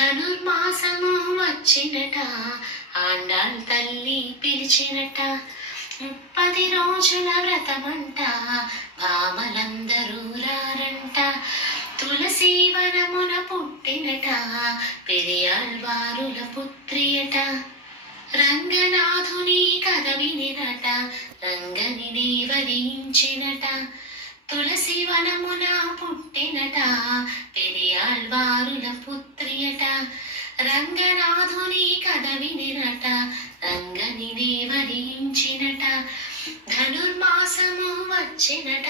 ధనుర్మాసము వచ్చినట ఆండాల్ తల్లి పిలిచినట. ముప్పది రోజుల వ్రతమంట భామలందరూ రారంట. తులసీవనమున వనమున పుట్టినట పెరియాళ్వారుల పుత్రియట. రంగనాథుని కథ వినినట రంగని వరించినట తులసి వనమున పుట్టినట పుత్రి పుత్రియట రంగనాథుని కథ వినినట రంగని దేవరించినట ధనుర్మాసము వచ్చినట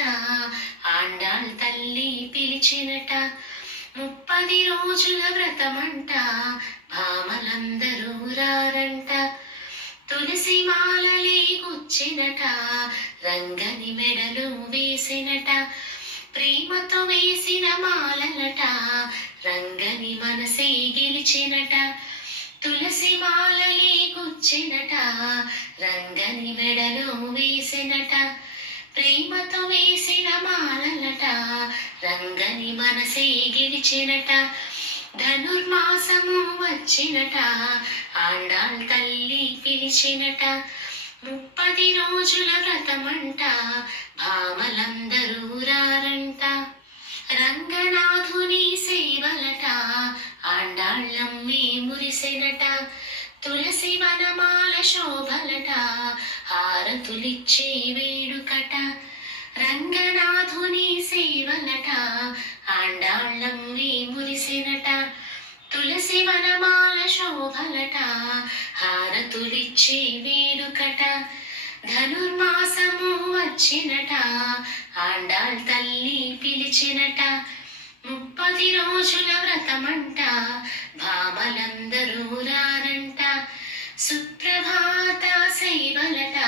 ఆండాళ్ తల్లి పిలిచినట ముప్పది రోజుల వ్రతమంట భామలందరూ రారంట. తులసి మాలలే గుచ్చినట రంగని మెడలు వేసినట ప్రేమతో వేసిన మాలలట రంగని మనసే గెలిచినట తులసి మాలలే గుచ్చినట రంగని మెడలు వేసినట ప్రేమతో వేసిన మాలలట రంగని మనసే గెలిచినట ధనుర్మాసము వచ్చినట ఆండాళ్ తల్లి పిలిచినట ముప్పది రోజుల వ్రతమంట భామలందరూ రారంట రంగ ఆండాళ్ళమ్మే మురిసెనట తులసి వనమాల శోభలట హారతులిచ్చే వేడుకట రంగనాథుని సేవలట ఆండాళ్ళమ్మే మురిసెనట తులసి వనమాల శోభలట హారతులిచ్చే వేడుకట ధనుర్మాసము వచ్చినట ఆండాళ్ తల్లి పిలిచినట ముప్పది రోజుల వ్రతమంట సుప్రభాత సేవలట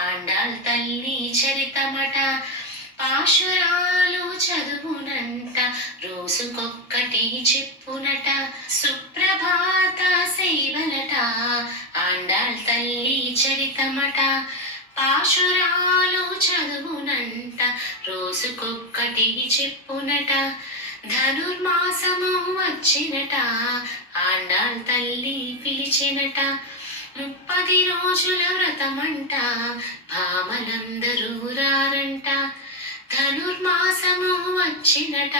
ఆండాల్ తల్లి చరితమట పాశురాలు చదువునంట రోజుకొక్కటి చెప్పునట సుప్రభాత సేవలట ఆండాల్ తల్లి చరితమట పాశురాలు చదువునంట రోజుకొక్కటి చెప్పునట ధనుర్మాసము వచ్చినట ఆండాల్ తల్లి పిలిచినట ముప్పది రోజుల వ్రతమంట భామలందరూ రారంట ధనుర్మాసము వచ్చినట